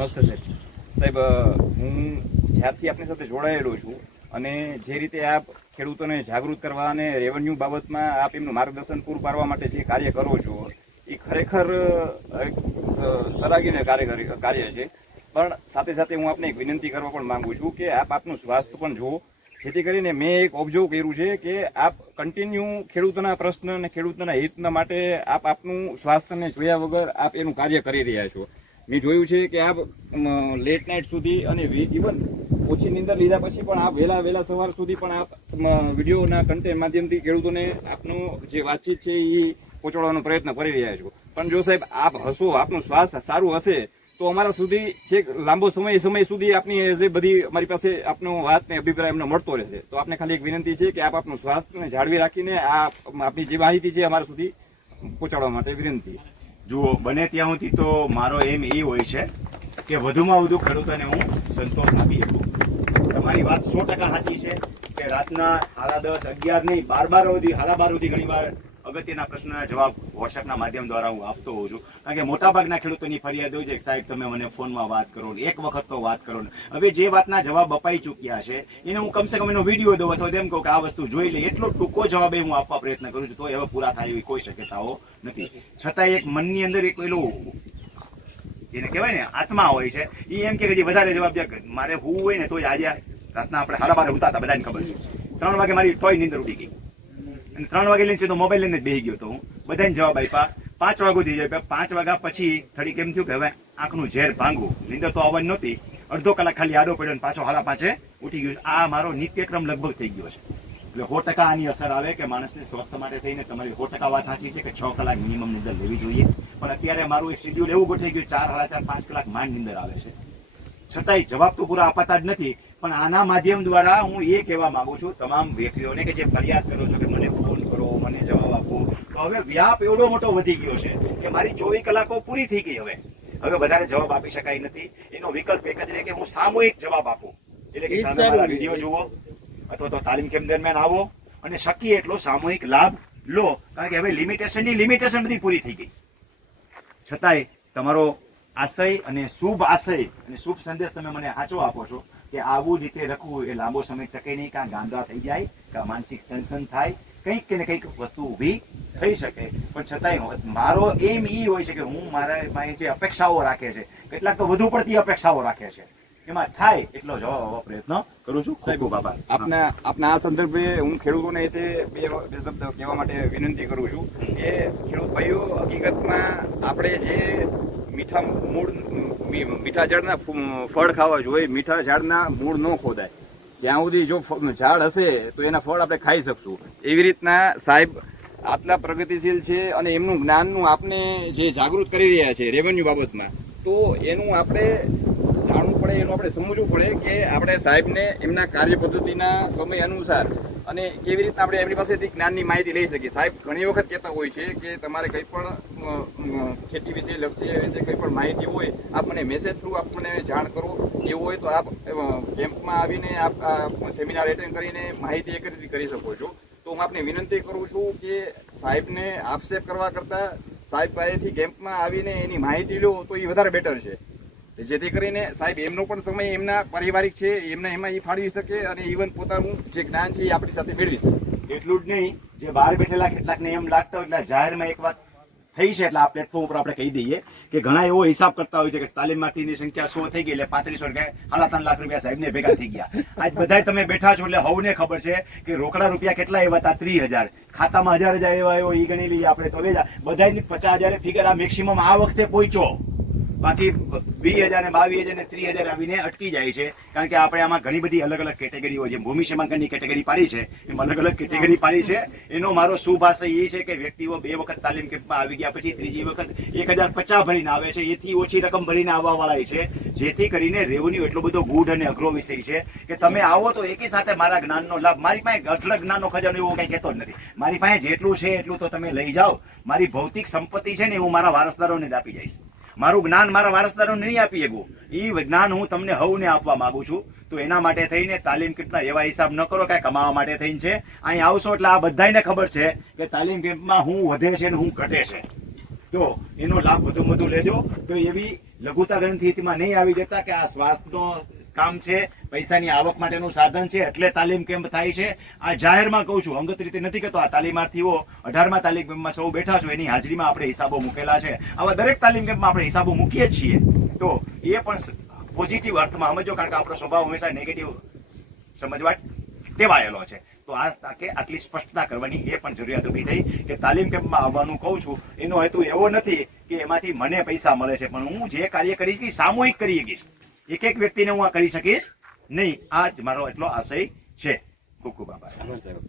નમસ્તે સાહેબ. સાહેબ હું જ્યારથી આપની સાથે જોડાયેલો છું અને જે રીતે આપ ખેડૂતોને જાગૃત કરવા અને રેવન્યુ બાબતમાં આપ એમનું માર્ગદર્શન પૂરું પાડવા માટે જે કાર્ય કરો છો એ ખરેખર સરાહનીય કાર્ય છે. પણ સાથે સાથે હું આપને એક વિનંતી કરવા પણ માંગુ છું કે આપ આપનું સ્વાસ્થ્ય પણ જુઓ, જેથી કરીને મેં એક ઓબ્ઝર્વ કર્યું છે કે આપ કન્ટિન્યુ ખેડૂતોના પ્રશ્ન અને ખેડૂતોના હિતના માટે આપ આપનું સ્વાસ્થ્યને જોયા વગર આપ એનું કાર્ય કરી રહ્યા છો. મેં જોયું છે કે આપ લેટ નાઇટ સુધી અને ઇવન ઓછી નીંદર લીધા પછી પણ આપ વહેલા સવાર સુધી પણ આપ વિડીયોના કન્ટેન્ટ માધ્યમથી ખેડૂતોને આપનું જે વાતચીત છે એ પહોંચાડવાનો પ્રયત્ન કરી રહ્યા છો. પણ જો સાહેબ આપ હશો, આપનું સ્વાસ્થ્ય સારું હશે તો અમારા સુધી છેક લાંબો સમય સુધી આપની જે બધી અમારી પાસે આપનો વાત ને અભિપ્રાય એમને મળતો રહેશે. તો આપને ખાલી એક વિનંતી છે કે આપ આપનું સ્વાસ્થ્યને જાળવી રાખીને આ આપની જે માહિતી છે અમારા સુધી પહોંચાડવા માટે વિનંતી. જુઓ, બને ત્યાં સુધી તો મારો એમ એ હોય છે કે વધુમાં વધુ ખેડૂતોને હું સંતોષ આપી શકું. તમારી વાત 100% સાચી છે કે રાતના 10:30, 11 નહીં 12 સુધી 12:30 સુધી ઘણી વાર અગત્યના પ્રશ્નના જવાબ વોટ્સએપના માધ્યમ દ્વારા હું આપતો હોઉં છું. કારણ કે મોટાભાગના ખેડૂતોની ફરિયાદ હોય છે કે સાહેબ તમે મને ફોનમાં વાત કરો ને, એક વખત તો વાત કરો ને. હવે જે વાતના જવાબ અપાઈ ચૂક્યા છે એને હું કમસે કમ એનો વિડીયો દઉં અથવા તેમ કહું કે આ વસ્તુ જોઈ લે, એટલો ટૂંકો જવાબ હું આપવા પ્રયત્ન કરું છું. તો હવે પૂરા થાય એવી કોઈ શક્યતાઓ નથી. છતાં એક મનની અંદર એક પેલું જેને કહેવાય ને આત્મા હોય છે, એ એમ કે હજી વધારે જવાબ મારે હોવું હોય ને તો આજે રાતના આપણે 12:30 ઉતા હતા, બધાને ખબર છે. 3 વાગે મારી તોય નીંદર ઉડી ગઈ અને 3 વાગે લઈને તો મોબાઈલ લઈને જ બેસી ગયો તો હું. બધાને જવાબ આપ્યા. 5 વાગ્યાથી જાય. 5 વાગ્યા પછી થોડીક એમ થયું કે હવે આંખનું ઝેર ભાંગવું, નીંદર તો આવવાની નહોતી. અડધો કલાક ખાલી આડો પડ્યો અને પાછો 5:30 ઉઠી ગયો. આ મારો નિત્યક્રમ લગભગ થઈ ગયો છે. એટલે 100% આની અસર આવે કે માણસને સ્વસ્થ માટે થઈને તમારી 100% વાત સાચી છે કે 6 કલાક મિનિમમ નીંદર લેવી જોઈએ. પણ અત્યારે મારું એક શેડ્યુલ એવું ગોઠવાઈ ગયું 4, 4.5, 5 કલાક માંડ નીંદર આવે છે. છતાંય જવાબ તો પૂરા અપાતા જ નથી. પણ આના માધ્યમ દ્વારા હું એ કહેવા માંગુ છું તમામ વ્યક્તિઓને કે જે ફરિયાદ કરો છો કે મને ફોન કરો, મને જવાબ આપો, તો હવે વ્યાપ એવડો મોટો વધી ગયો છે કે મારી 24 કલાકો પૂરી થઈ ગઈ. હવે વધારે જવાબ આપી શકાય નથી. એનો વિકલ્પ એક જ રહે કે હું સામૂહિક જવાબ આપું. એટલે કે તમે મારા વિડીયો જુઓ અથવા તો તાલીમ કેમ્પ દરમિયાન આવો અને શક્ય એટલો સામૂહિક લાભ લો. કારણ કે હવે લિમિટેશન બધી પૂરી થઈ ગઈ. છતાંય તમારો આશય અને શુભ આશય અને શુભ સંદેશ તમે મને સાચો આપો છો કે આવું રીતે રખવું એ લાંબો સમય ટકે નહીં. કાં ગાંડા થઈ જાય, કાં માનસિક ટેન્શન થાય, કંઈક કે કંઈક વસ્તુ ઊભી થઈ શકે. પણ છતાંય મારો એમ એ હોય છે કે હું મારા પાસે જે અપેક્ષાઓ રાખે છે, કેટલાક તો વધુ પડતી અપેક્ષાઓ રાખે છે, એમાં થાય એટલો જવાબ આપવા પ્રયત્ન કરું છું. ખૂબ ખૂબ આભાર. આપના આ સંદર્ભે હું ખેડૂતોને બે શબ્દ કહેવા માટે વિનંતી કરું છું કે ખેડૂત ભાઈઓ, હકીકતમાં આપણે જે મીઠા ઝાડના ફળ ખાવા જોઈએ, મીઠા ઝાડના મૂળ ન ખોદાય. જ્યાં સુધી જો ઝાડ હશે તો એના ફળ આપણે ખાઈ શકશું. એવી રીતના સાહેબ આટલા પ્રગતિશીલ છે અને એમનું જ્ઞાનનું આપને જે જાગૃત કરી રહ્યા છે રેવન્યુ બાબતમાં, તો એનું આપણે જાણવું પડે, એનું આપણે સમજવું પડે કે આપણે સાહેબને એમના કાર્ય પદ્ધતિના સમય અનુસાર અને કેવી રીતના આપણે એમની પાસેથી જ્ઞાનની માહિતી લઈ શકીએ. સાહેબ ઘણી વખત કહેતા હોય છે કે તમારે કંઈ પણ ખેતી વિશે, લક્ષ્ય વિશે કંઈ પણ માહિતી હોય, આપ મને મેસેજ થ્રુ આપ મને જાણ કરો. એવું હોય તો આપ કેમ્પમાં આવીને આપ સેમિનાર એટેન્ડ કરીને માહિતી એકત્રિત કરી શકો છો. તો હું આપને વિનંતી કરું છું કે સાહેબને આક્ષેપ કરવા કરતાં સાહેબ પાસેથી કેમ્પમાં આવીને એની માહિતી લો તો એ વધારે બેટર છે. જેથી કરીને સાહેબ એમનો પણ સમય એમના પારિવારિક છે, એમાં એ ફાળવી શકે અને ઇવન પોતાનું જે જ્ઞાન છે એ આપણી સાથે મેળવી શકે. એટલું જ નહીં, જે બહાર બેઠેલા કેટલાકને એમ લાગતા હોય એટલે જાહેરમાં એક વાત થઈ છે એટલે આ પ્લેટફોર્મ ઉપર આપણે કહી દઈએ કે ઘણા એવો હિસાબ કરતા હોય છે કે તાલીમાર્થીની સંખ્યા 100 થઈ ગઈ એટલે 3500 3.5 લાખ રૂપિયા સાહેબને ભેગા થઈ ગયા. આજ બધા તમે બેઠા છો એટલે હવને ખબર છે કે રોકડા રૂપિયા કેટલા એવા હતા, 30,000 ખાતામાં 1000 એવા એવો એ ગણી લઈએ આપણે તો બધાની 50,000 ફિગર આ મેક્સિમમ આ વખતે પહોંચ્યો. બાકી 20,000 ને 22,000 ને 30,000 આવીને અટકી જાય છે. કારણ કે આપણે આમાં ઘણી બધી અલગ અલગ કેટેગરીઓ, જેમ ભૂમિ સીમાંકનની કેટેગરી પાડી છે એમ અલગ અલગ કેટેગરી પાડી છે. એનો મારો શુભ આશય એ છે કે વ્યક્તિઓ 2 વખત તાલીમ કેમ્પમાં આવી ગયા પછી ત્રીજી વખત 1,050 ભરીને આવે છે, એથી ઓછી રકમ ભરીને આવવા વાળા છે. જેથી કરીને રેવન્યુ એટલો બધો ગૂઢ અને અઘરો વિષય છે કે તમે આવો તો એકી સાથે મારા જ્ઞાનનો લાભ. મારી પાસે અઢળક જ્ઞાનનો ખજાનો એવું કંઈ કહેતો જ નથી. મારી પાસે જેટલું છે એટલું તો તમે લઈ જાઓ. મારી ભૌતિક સંપત્તિ છે ને હું મારા વારસદારોને જ આપી જઈશ. મારું જ્ઞાન મારા વારસદારોને નહીં આપી શકું. એ જ્ઞાન હું તમને હવને આપવા માંગુ છું. તો એના માટે થઈને તાલીમ કેમ્પના એવા હિસાબ ન કરો કે કમાવા માટે થઈને છે. અહીં આવશો એટલે આ બધાને ખબર છે કે તાલીમ કેમ્પમાં હું વધે છે ને હું ઘટે છે. તો એનો લાભ વધુ વધુ લેજો. તો એવી લઘુતા ગ્રંથિમાં નહીં આવી જતા કે આ સ્વાર્થનો કામ છે, પૈસાની આવક માટેનું સાધન છે એટલે તાલીમ કેમ્પ થાય છે. આ જાહેરમાં કહું છું, અંગત રીતે નથી કહેતો. આ તાલીમાર્થીઓ 18મા તાલીમ કેમ્પમાં સૌ બેઠા છો, એની હાજરીમાં આપણે હિસાબો મૂકેલા છે. આવા દરેક તાલીમ કેમ્પમાં આપણે હિસાબો મૂકીએ જ છીએ. તો એ પણ પોઝિટિવ અર્થમાં સમજો, કારણ કે આપણો સ્વભાવ હંમેશા નેગેટિવ સમજવા ટેવાયેલો છે. તો આ તાકે આટલી સ્પષ્ટતા કરવાની એ પણ જરૂરિયાત ઊભી થઈ કે તાલીમ કેમ્પમાં આવવાનું કહું છું એનો હેતુ એવો નથી કે એમાંથી મને પૈસા મળે છે, પણ હું જે કાર્ય કરીશ એ સામૂહિક કરી શકીશ. એક એક વ્યક્તિને હું આ કરી શકીશ નહીં. આ જ મારો એટલો આશય છે. ખૂબ ખૂબ આભાર. આભાર સાહેબ.